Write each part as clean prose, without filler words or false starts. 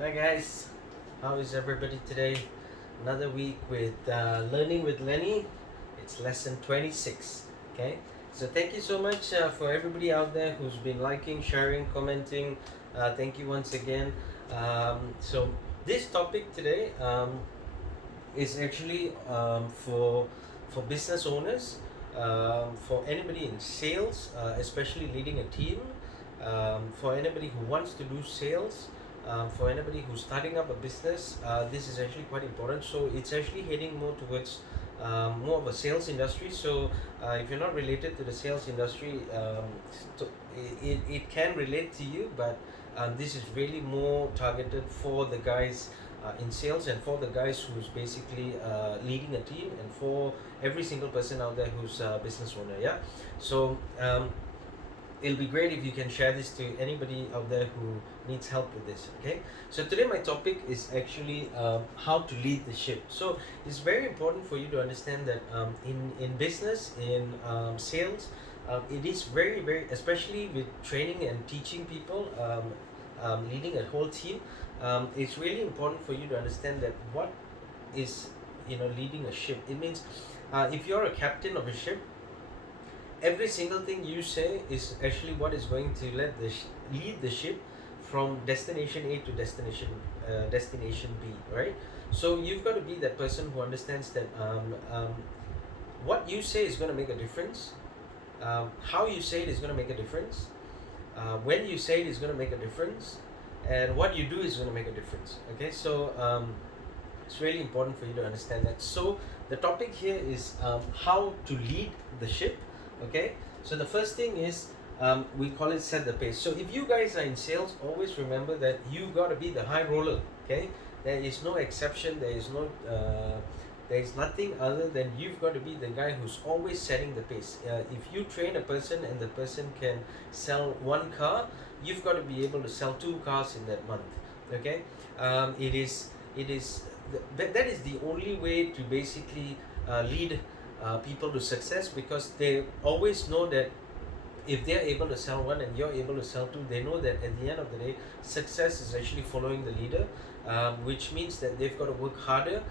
Hi guys, how is everybody today? Another week with Learning with Lennie. It's lesson 26. Okay, so thank you so much for everybody out there who's been liking, sharing, commenting. Thank you once again. So, this topic today is actually for business owners, for anybody in sales, especially leading a team, for anybody who wants to do sales, for anybody who's starting up a business. This is actually quite important. So it's actually heading more towards more of a sales industry. So if you're not related to the sales industry, it can relate to you, but this is really more targeted for the guys in sales, and for the guys who's basically leading a team, and for every single person out there who's a business owner. Yeah, so it'll be great if you can share this to anybody out there who needs help with this. Okay, so today my topic is actually how to lead the ship. So it's very important for you to understand that in business, in sales, it is very, especially with training and teaching people, leading a whole team. It's really important for you to understand that what is, leading a ship. It means if you're a captain of a ship, every single thing you say is actually what is going to lead the ship from destination A to destination B, right? So you've got to be that person who understands that what you say is going to make a difference, how you say it is going to make a difference, when you say it is going to make a difference, and what you do is going to make a difference. Okay, so it's really important for you to understand that. So the topic here is how to lead the ship. Okay, so the first thing is we call it set the pace. So if you guys are in sales, always remember that you got to be the high roller. Okay, there is no exception, there is nothing other than you've got to be the guy who's always setting the pace. If you train a person and the person can sell one car, you've got to be able to sell two cars in that month. Okay, it is that is the only way to basically lead people to success, because they always know that if they're able to sell one and you're able to sell two, they know that at the end of the day, success is actually following the leader, which means that they've got to work harder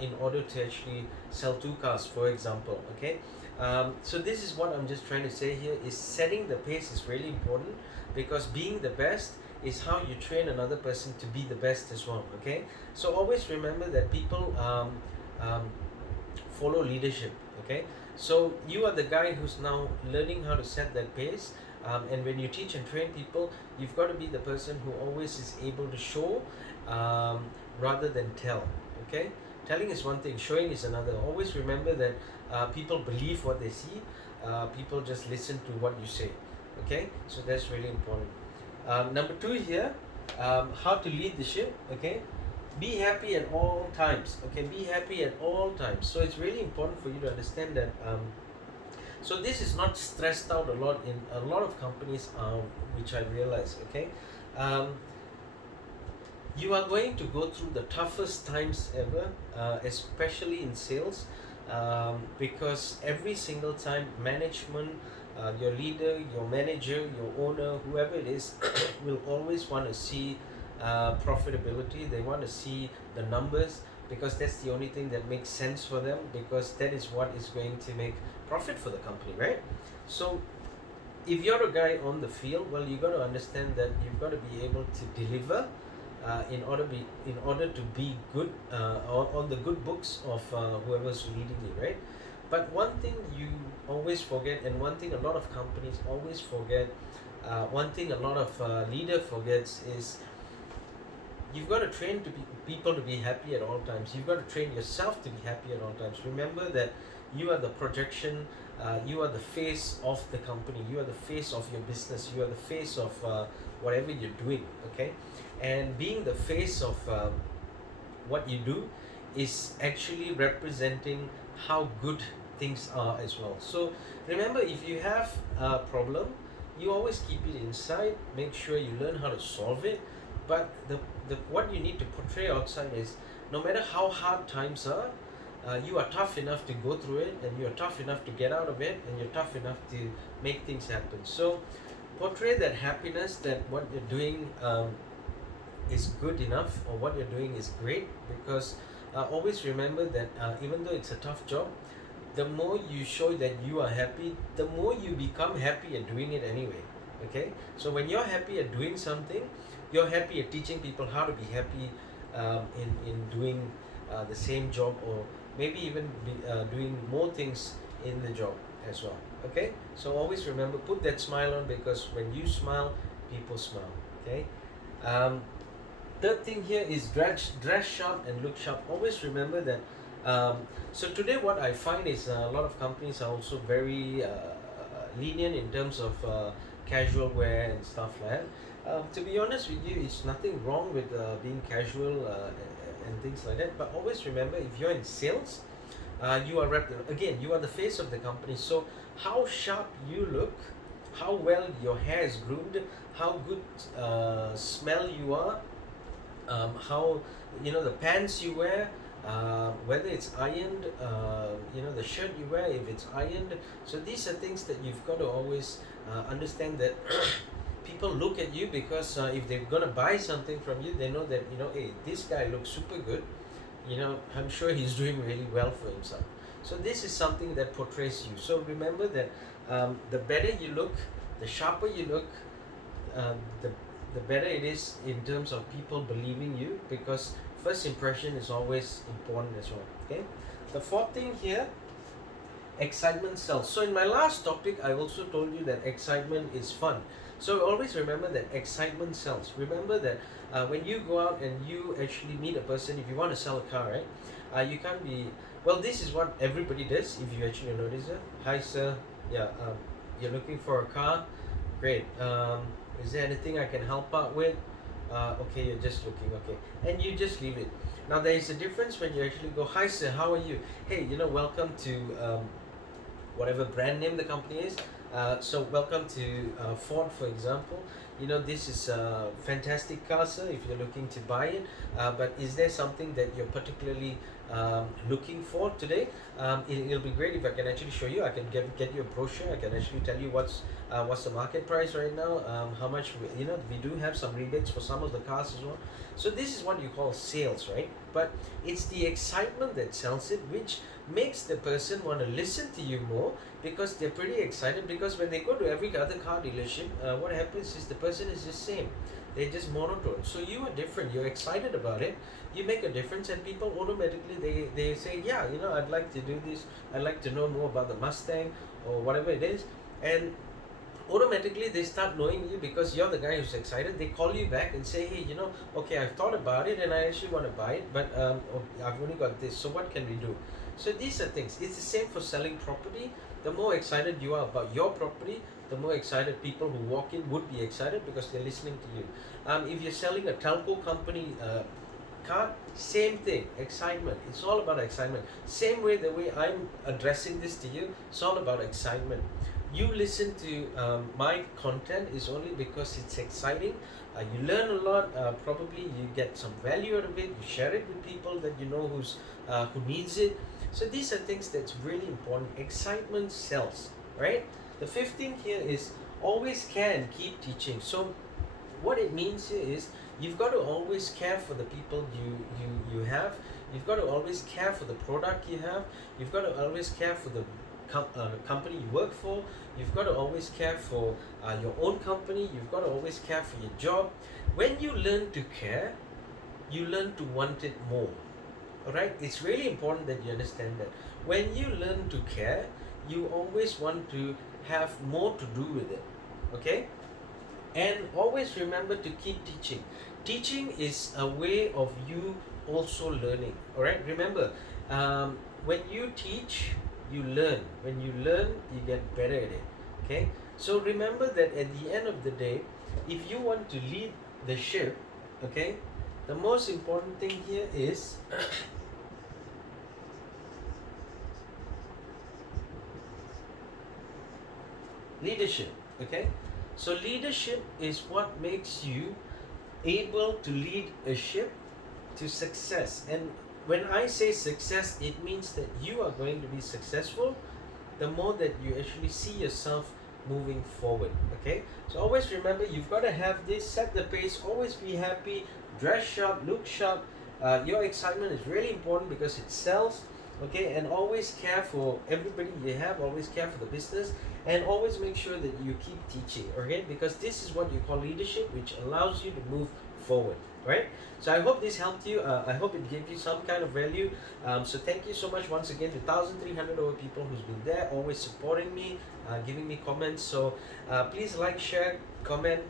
in order to actually sell two cars, for example. Okay, so this is what I'm just trying to say here is setting the pace is really important, because being the best is how you train another person to be the best as well. Okay, so always remember that people follow leadership. Okay, so you are the guy who's now learning how to set that pace, and when you teach and train people, you've got to be the person who always is able to show um, rather than tell. Okay, telling is one thing, showing is another. Always remember that people believe what they see, people just listen to what you say. Okay, so that's really important. Number two here, how to lead the ship. Okay, be happy at all times. Okay, be happy at all times. So it's really important for you to understand that. So this is not stressed out a lot in a lot of companies, which I realize. Okay, um, you are going to go through the toughest times ever, especially in sales, because every single time management, your leader, your manager, your owner, whoever it is, will always want to see profitability. They want to see the numbers, because that's the only thing that makes sense for them, because that is what is going to make profit for the company, right? So if you're a guy on the field, well, you got to understand that you've got to be able to deliver in order to be good on the good books of whoever's leading you, right? But one thing you always forget, and one thing a lot of companies always forget, one thing a lot of leader forgets is you've got to train people to be happy at all times. You've got to train yourself to be happy at all times. Remember that you are the projection, you are the face of the company, you are the face of your business, you are the face of whatever you're doing. Okay, and being the face of what you do is actually representing how good things are as well. So remember, if you have a problem, you always keep it inside, make sure you learn how to solve it. But the what you need to portray outside is, no matter how hard times are, you are tough enough to go through it, and you're tough enough to get out of it, and you're tough enough to make things happen. So portray that happiness, that what you're doing is good enough or what you're doing is great, because always remember that even though it's a tough job, the more you show that you are happy, the more you become happy at doing it anyway. Okay, so when you're happy at doing something, you're happy at teaching people how to be happy in doing the same job, or maybe even doing more things in the job as well. Okay, so always remember, put that smile on, because when you smile, people smile. Okay. um, Third thing here is dress sharp and look sharp. Always remember that. So today, what I find is a lot of companies are also very lenient in terms of casual wear and stuff like that. To be honest with you, it's nothing wrong with being casual and things like that. But always remember, if you're in sales, you are again, you are the face of the company. So how sharp you look, how well your hair is groomed, how good smell you are, how, the pants you wear, whether it's ironed, the shirt you wear, if it's ironed. So these are things that you've got to always understand, that people look at you, because if they're gonna buy something from you, they know that, hey, this guy looks super good. I'm sure he's doing really well for himself. So this is something that portrays you. So remember that the better you look, the sharper you look, uh, the the better it is in terms of people believing you, because first impression is always important as well. Okay. The fourth thing here, excitement sells. So in my last topic, I also told you that excitement is fun. So always remember that excitement sells. Remember that when you go out and you actually meet a person, if you want to sell a car, right, you can't be, well, this is what everybody does. If you actually notice it, hi sir, yeah, you're looking for a car, great, is there anything I can help out with? Okay, you're just looking, okay, and you just leave it. Now there is a difference when you actually go, hi sir, how are you, hey, welcome to whatever brand name the company is. So welcome to Ford, for example. This is a fantastic car, sir, if you're looking to buy it. But is there something that you're particularly looking for today? It'll be great if I can actually show you. I can get you a brochure. I can actually tell you what's the market price right now. How much we do have some rebates for some of the cars as well. So this is what you call sales, right? But it's the excitement that sells it, which makes the person want to listen to you more, because they're pretty excited. Because when they go to every other car dealership, what happens is the person is just same, they're just monotone. So you are different, you're excited about it, you make a difference, and people automatically they say, yeah, I'd like to do this, I'd like to know more about the Mustang or whatever it is. And automatically they start knowing you, because you're the guy who's excited. They call you back and say, hey, okay, I've thought about it and I actually want to buy it, but I've only got this, so what can we do? So these are things. It's the same for selling property. The more excited you are about your property, the more excited people who walk in would be excited, because they're listening to you. If you're selling a telco company card, same thing, excitement. It's all about excitement. Same way, the way I'm addressing this to you, it's all about excitement. You listen to my content is only because it's exciting. You learn a lot. Probably you get some value out of it. You share it with people that who needs it. So these are things that's really important. Excitement sells, right? The fifth thing here is always care and keep teaching. So what it means here is you've got to always care for the people you have. You've got to always care for the product you have. You've got to always care for the company you work for. You've got to always care for your own company. You've got to always care for your job. When you learn to care, you learn to want it more. Alright, it's really important that you understand that. When you learn to care, you always want to have more to do with it. Okay? And always remember to keep teaching. Teaching is a way of you also learning. Alright? Remember, when you teach, you learn. When you learn, you get better at it. Okay? So remember that at the end of the day, if you want to lead the ship, okay, the most important thing here is leadership. Okay, so leadership is what makes you able to lead a ship to success. And when I say success, it means that you are going to be successful the more that you actually see yourself moving forward. Okay, so always remember, you've got to have this, set the pace, always be happy, dress sharp, look sharp. Your excitement is really important because it sells. Okay, and always care for everybody you have, always care for the business, and always make sure that you keep teaching. Okay, because this is what you call leadership, which allows you to move forward, right? So I hope this helped you. I hope it gave you some kind of value. So thank you so much once again to 1,300 over people who's been there, always supporting me, giving me comments. So please like, share, comment,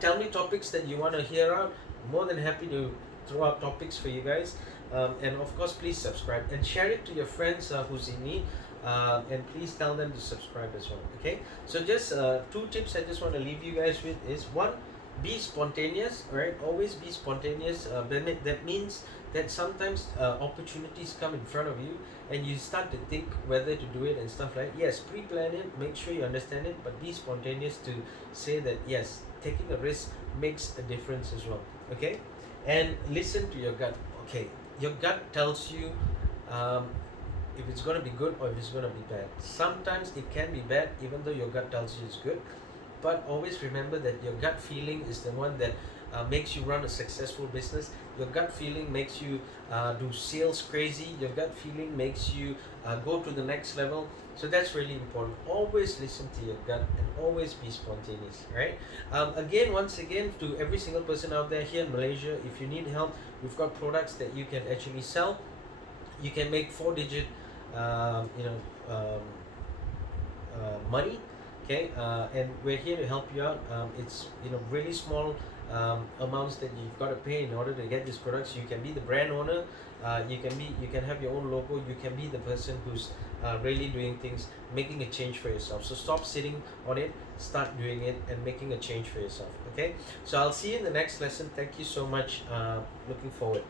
tell me topics that you want to hear out. More than happy to throw out topics for you guys. And of course, please subscribe and share it to your friends who's in need. And please tell them to subscribe as well. Okay. So just two tips I just want to leave you guys with is one, be spontaneous. Right. Always be spontaneous. That means that sometimes opportunities come in front of you and you start to think whether to do it and stuff like that. Yes, pre-plan it, make sure you understand it, but be spontaneous to say that yes, taking a risk makes a difference as well. Okay. And listen to your gut. Okay, your gut tells you if it's going to be good or if it's going to be bad. Sometimes it can be bad even though your gut tells you it's good, but always remember that your gut feeling is the one that makes you run a successful business. Your gut feeling makes you do sales crazy. Your gut feeling makes you go to the next level. So that's really important. Always listen to your gut and always be spontaneous, right? Again, once again, to every single person out there here in Malaysia, if you need help, we've got products that you can actually sell. You can make 4-digit, money. Okay, and we're here to help you out. It's really small amounts that you've got to pay in order to get these products. You can be the brand owner. You can have your own logo. You can be the person who's really doing things, making a change for yourself. So stop sitting on it, start doing it, and making a change for yourself. Okay. So I'll see you in the next lesson. Thank you so much. Looking forward.